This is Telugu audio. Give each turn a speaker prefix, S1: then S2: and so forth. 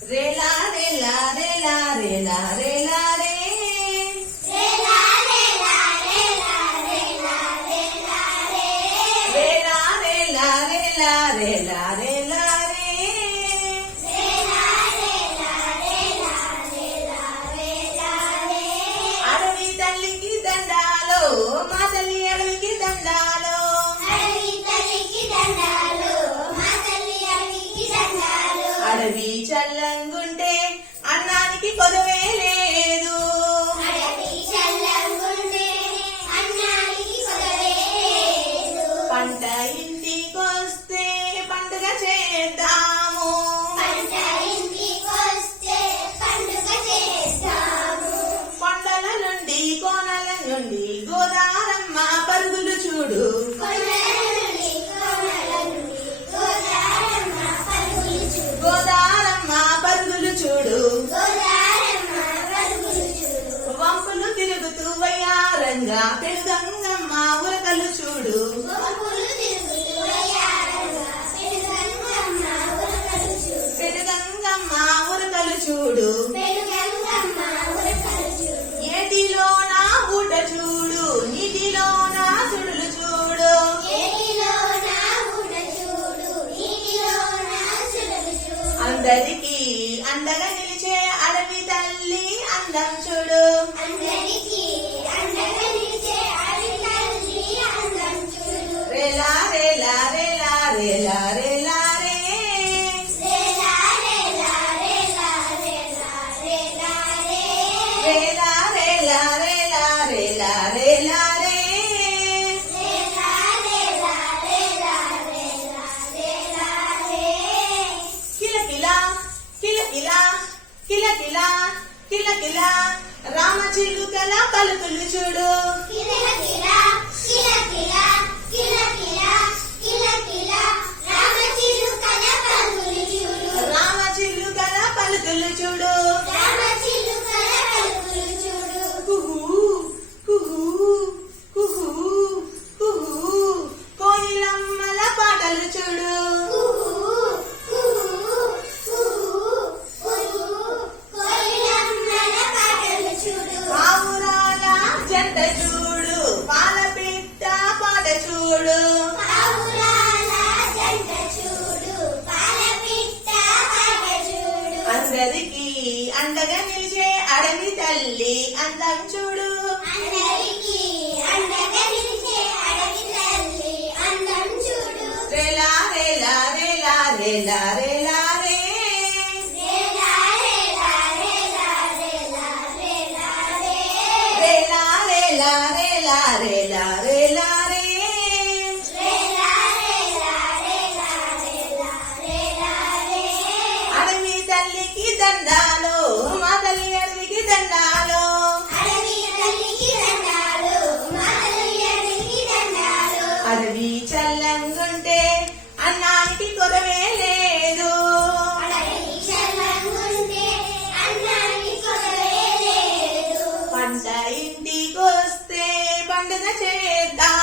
S1: రేలా రేలా రేలా రేలా రేలా చల్లంగుంటే అన్నానికి కొదవే లేదు. పంట ఇంటికొస్తే పండుగ చేద్దాము. కొండల నుండి కోనల నుండి గోదారమ్మ పరుగులు చూడు. వంపులు తిరుగుతూ వయ్యారంగా పెరుగంగమ్మ ఉరకలు చూడు. అందం చూడు రేలా రేలా రేలా రేలా రేలా
S2: రేలా రేలా రేలా రేలా రేలా రే
S1: రేలా రేలా రేలా రేలా రేలా రే
S2: రేలా
S1: కిలకిల రామ చిలుకల పలుకులు చూడు.
S2: కిలకిల కిలకిల
S1: జంట చూడు పాల పిట్ట పాట చూడు అందరికీ అండగా నిలిచే అడవి తల్లి అందం చూడు.
S2: అందరికీ అండగా నిలిచే అడవి తల్లి అందం చూడు.
S1: రేలా రేలా రేలా రేలా రేలా. రే
S2: చల్లంగుంటే అన్నానికి కొరవే లేదు.
S1: పంట ఇంటికొస్తే పండుగ చేద్దాం.